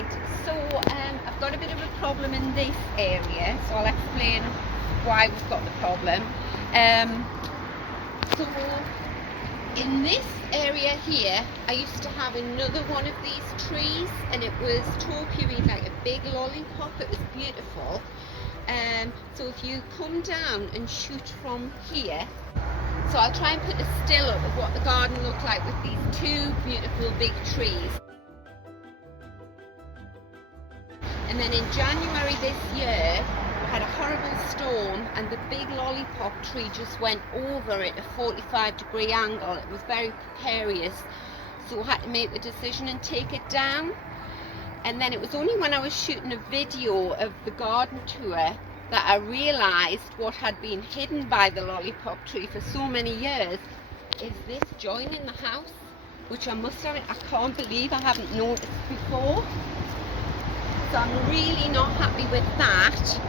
Right, so I've got a bit of a problem in this area, so I'll explain why we've got the problem. So in this area here, I used to have another one of these trees, and it was topiary, like a big lollipop. It was beautiful. So if you come down and shoot from here, so I'll try and put a still up of what the garden looked like with these two beautiful big trees. And then in January this year, we had a horrible storm, and the big lollipop tree just went over at a 45-degree angle. It was very precarious, so I had to make the decision and take it down. And then it was only when I was shooting a video of the garden tour that I realised what had been hidden by the lollipop tree for so many years is this join in the house, which I must admit, I can't believe I haven't noticed before. So I'm really not happy with that.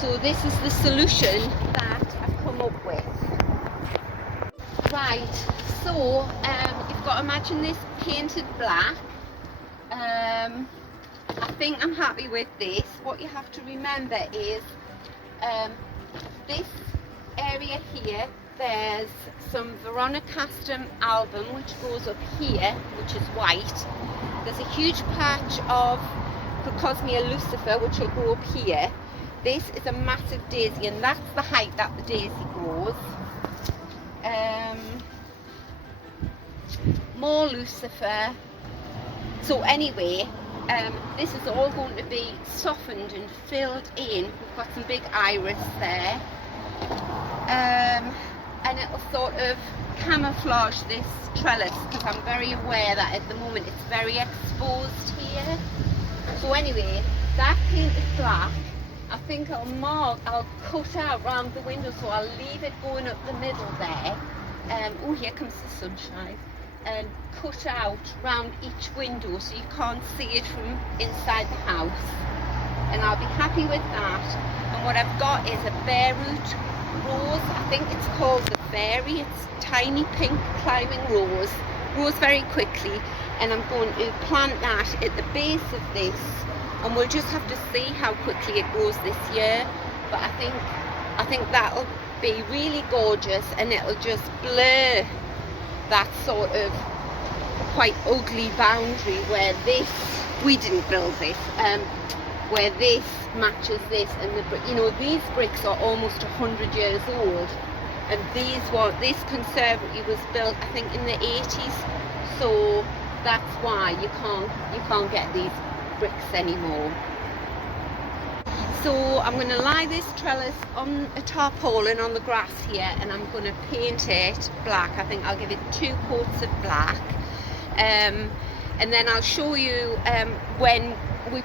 So this is the solution that I've come up with. Right, so you've got to imagine this painted black. I think I'm happy with this. What you have to remember is this area here, there's some Veronicastum album which goes up here, which is white. There's a huge patch of Cosmea lucifer which will go up here. This is a massive daisy, and that's the height that the daisy grows. More lucifer. So anyway, this is all going to be softened and filled in. We've got some big iris there, and it'll sort of camouflage this trellis, because I'm very aware that at the moment it's very exposed here. So anyway, that painted black, I think I'll cut out round the window, so I'll leave it going up the middle there. Oh, here comes the sunshine. And cut out round each window so you can't see it from inside the house. And I'll be happy with that. And what I've got is a bare root rose. I think it's called the fairy. It's tiny pink climbing rose. Grows very quickly. And I'm going to plant that at the base of this, and we'll just have to see how quickly it grows this year. But I think that'll be really gorgeous, and it'll just blur that sort of quite ugly boundary where this, we didn't build this, where this matches this, and these bricks are almost 100 years old, and this conservatory was built I think in the 80s, so that's why you can't get these bricks anymore. So I'm going to lie this trellis on a tarpaulin on the grass here, and I'm going to paint it black. I think I'll give it 2 coats of black, and then I'll show you when we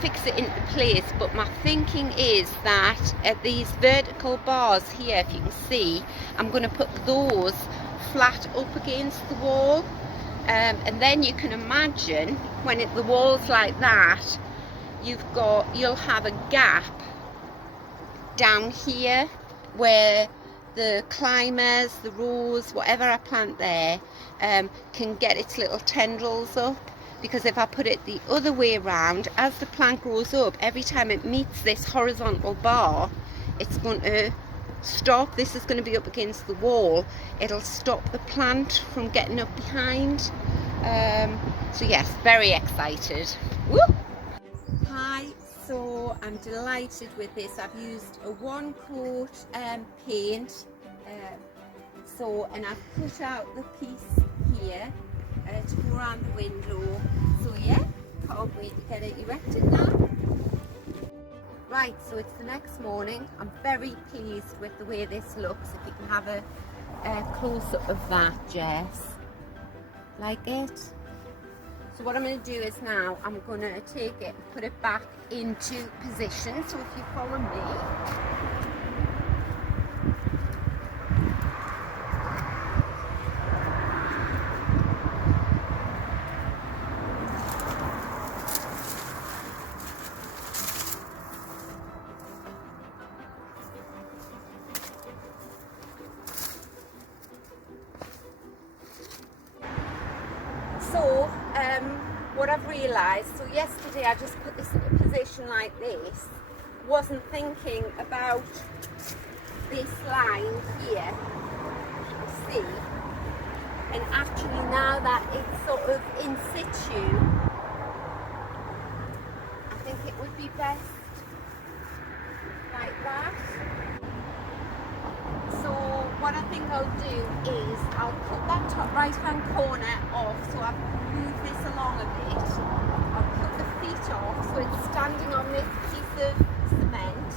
fix it into place. But my thinking is that at these vertical bars here, if you can see, I'm going to put those flat up against the wall. And then you can imagine when the wall's like that, you'll have a gap down here where the climbers, the rose, whatever I plant there, can get its little tendrils up. Because if I put it the other way around, as the plant grows up, every time it meets this horizontal bar, it's going to stop. This is going to be up against the wall. It'll stop the plant from getting up behind. So yes, very excited. Woo! Hi, so I'm delighted with this. I've used a 1 coat paint, and I've cut out the piece here to go around the window. So yeah, can't wait to get it erected now. Right, so it's the next morning. I'm very pleased with the way this looks. If you can have a close-up of that, Jess. Like it? So what I'm going to do is now I'm going to take it and put it back into position. So if you follow me. So what I've realised, so yesterday I just put this in a position like this, wasn't thinking about this line here, you see, and actually now that it's sort of in situ, I think it would be best like that. So what I think I'll do is I'll cut that top right hand corner off, so I've moved this along a bit. I'll cut the feet off so it's standing on this piece of cement,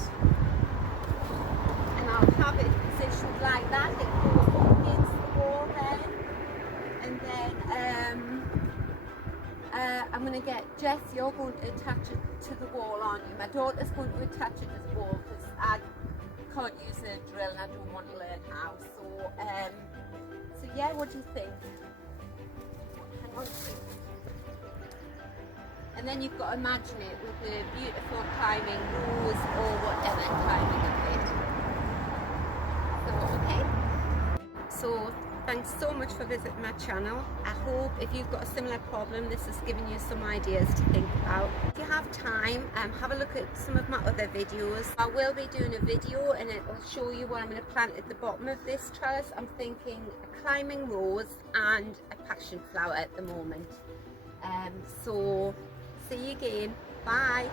and I'll have it positioned like that. It goes up against the wall then, and then I'm going to get Jess, you're going to attach it to the wall, aren't you? My daughter's going to attach it to the wall because I can't use a drill and I don't want to learn how. So yeah, what do you think? Hang on. And then you've got to imagine it with the beautiful climbing rose or whatever climbing a bit. So okay. So thanks so much for visiting my channel. I hope if you've got a similar problem, this has given you some ideas to think about. If you have time, have a look at some of my other videos. I will be doing a video and it will show you what I'm going to plant at the bottom of this trellis. I'm thinking a climbing rose and a passion flower at the moment. So see you again. Bye.